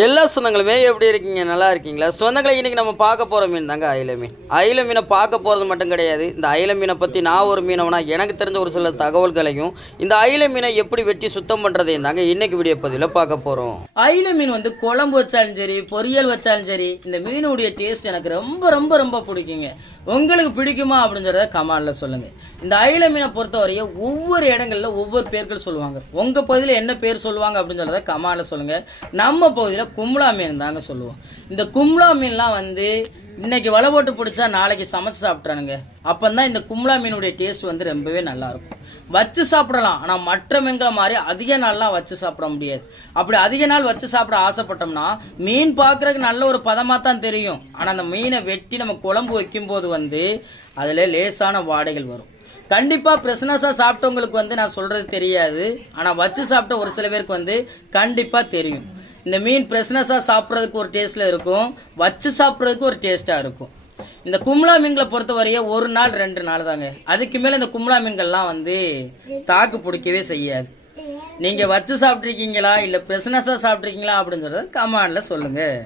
எல்லா சொந்தங்களுமே எப்படி இருக்கீங்க? நல்லா இருக்கீங்களா? சொந்தங்களை இன்றைக்கி நம்ம பார்க்க போகிற மீன் தாங்க அயில மீன். அயில மீனை பார்க்க போகிறது மட்டும் கிடையாது. இந்த அயில மீனை பற்றி நான் ஒரு மீனவனா எனக்கு தெரிஞ்ச ஒரு சில தகவல்களையும் இந்த அயில மீனை எப்படி வெட்டி சுத்தம் பண்ணுறதையும் தாங்க இன்றைக்கி வீடியோ பதிவில் பார்க்க போகிறோம். அயில மீன் வந்து குழம்பு வச்சாலும் சரி, பொரியல் வச்சாலும் சரி, இந்த மீனுடைய டேஸ்ட் எனக்கு ரொம்ப ரொம்ப ரொம்ப பிடிக்குங்க. உங்களுக்கு பிடிக்குமா அப்படின்றத கமெண்ட்ல சொல்லுங்கள். இந்த அயில மீனை பொறுத்தவரையும் ஒவ்வொரு இடங்களில் ஒவ்வொரு பேர்கள் சொல்லுவாங்க. உங்கள் பகுதியில் என்ன பேர் சொல்லுவாங்க அப்படின்னு சொல்கிறத கமெண்ட்ல சொல்லுங்கள். நம்ம பகுதியில் கும்ளா மீன் தாங்க சொல்லுவோம். இந்த கும்ளா மீன்லாம் வந்து இன்னைக்கு வலை போட்டு பிடிச்சா நாளைக்கு சமைச்சு சாப்பிட்றானுங்க. அப்போ தான் இந்த கும்ளா மீனுடைய டேஸ்ட் வந்து ரொம்பவே நல்லாயிருக்கும். வச்சு சாப்பிடலாம், ஆனால் மற்ற மீன்களை மாதிரி அதிக நாள்லாம் வச்சு சாப்பிட முடியாது. அப்படி அதிக நாள் வச்சு சாப்பிட ஆசைப்பட்டோம்னா மீன் பார்க்குறதுக்கு நல்ல ஒரு பதமாக தான் தெரியும். ஆனால் அந்த மீனை வெட்டி நம்ம குழம்பு வைக்கும்போது வந்து அதில் லேசான வாடைகள் வரும். கண்டிப்பாக ஃப்ரெஷ்னஸாக சாப்பிட்டவங்களுக்கு வந்து நான் சொல்கிறது தெரியாது, ஆனால் வச்சு சாப்பிட்ட ஒரு சில பேருக்கு வந்து கண்டிப்பாக தெரியும். இந்த மீன் ஃப்ரெஷ்னஸாக சாப்பிட்றதுக்கு ஒரு டேஸ்ட்டில் இருக்கும், வச்சு சாப்பிட்றதுக்கு ஒரு டேஸ்ட்டாக இருக்கும். இந்த கும்ளா மீன்களை பொறுத்தவரையே ஒரு நாள் 2 நாள் தாங்க. அதுக்கு மேலே இந்த கும்ளா மீன்கள்லாம் வந்து தாக்கு பிடிக்கவே செய்யாது. நீங்கள் வச்சு சாப்பிட்ருக்கீங்களா இல்லை ஃப்ரெஷ்னஸாக சாப்பிட்ருக்கீங்களா அப்படின்றத கமெண்டில் சொல்லுங்கள்.